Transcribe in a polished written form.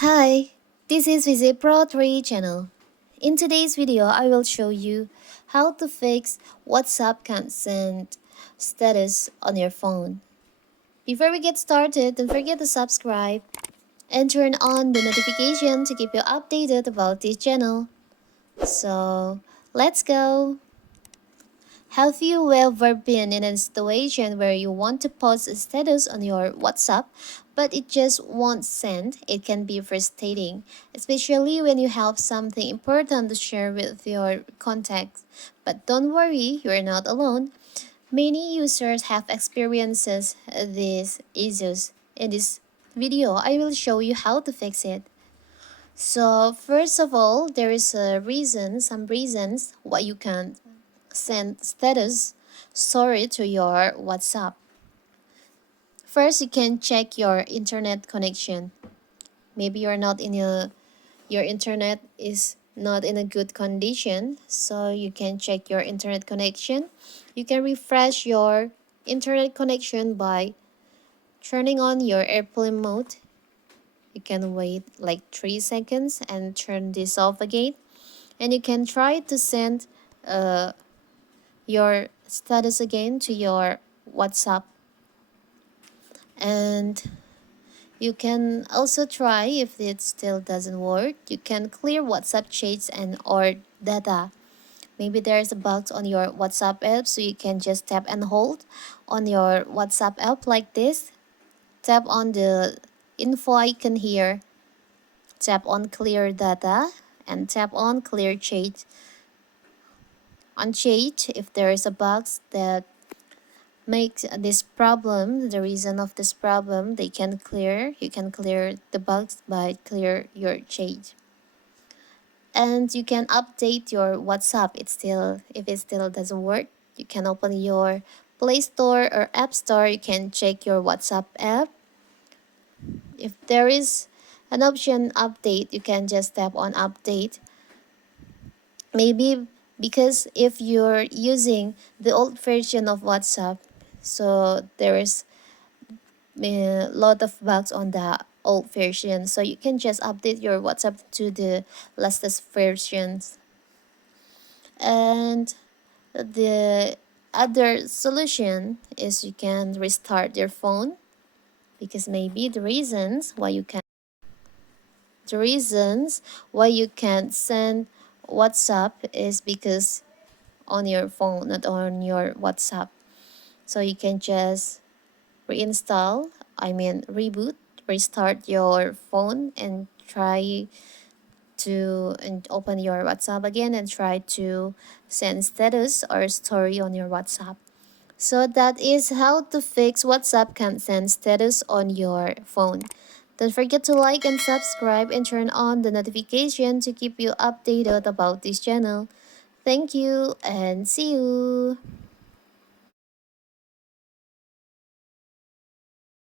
Hi, this is Visit Pro 3 channel. In today's video, I will show you how to fix WhatsApp can't send status on your phone. Before we get started, don't forget to subscribe and turn on the notification to keep you updated about this channel. So, let's go! Have you ever been in a situation where you want to post a status on your WhatsApp, but it just won't send? It can be frustrating, especially when you have something important to share with your contacts. But don't worry, you're not alone. Many users have experiences these issues. In this video, I will show you how to fix it. So first of all, there is some reasons why you can send status story to your WhatsApp. First, you can check your internet connection. Maybe your internet is not in a good condition, so you can check your internet connection. You can refresh your internet connection by turning on your airplane mode. You can wait like 3 seconds and turn this off again. And you can try to send your status again to your WhatsApp. And you can also try, if it still doesn't work, you can clear WhatsApp chats and or data. Maybe there's a bug on your WhatsApp app, so you can just tap and hold on your WhatsApp app like this. Tap on the info icon here, tap on clear data, and tap on clear chat. On chat, if there is a bug that makes this problem, the reason of this problem, you can clear the bugs by clear your chat. And you can update your WhatsApp. If it still doesn't work, you can open your Play Store or App Store. You can check your WhatsApp app. If there is an option update, you can just tap on update. Maybe because if you're using the old version of WhatsApp, so there is a lot of bugs on the old version, so you can just update your WhatsApp to the latest versions. And the other solution is you can restart your phone, because maybe the reasons why you can't send WhatsApp is because on your phone, not on your WhatsApp. So you can just reinstall, reboot, restart your phone and try and open your WhatsApp again and try to send status or story on your WhatsApp. So that is how to fix WhatsApp can't send status on your phone. Don't forget to like and subscribe and turn on the notification to keep you updated about this channel. Thank you and see you.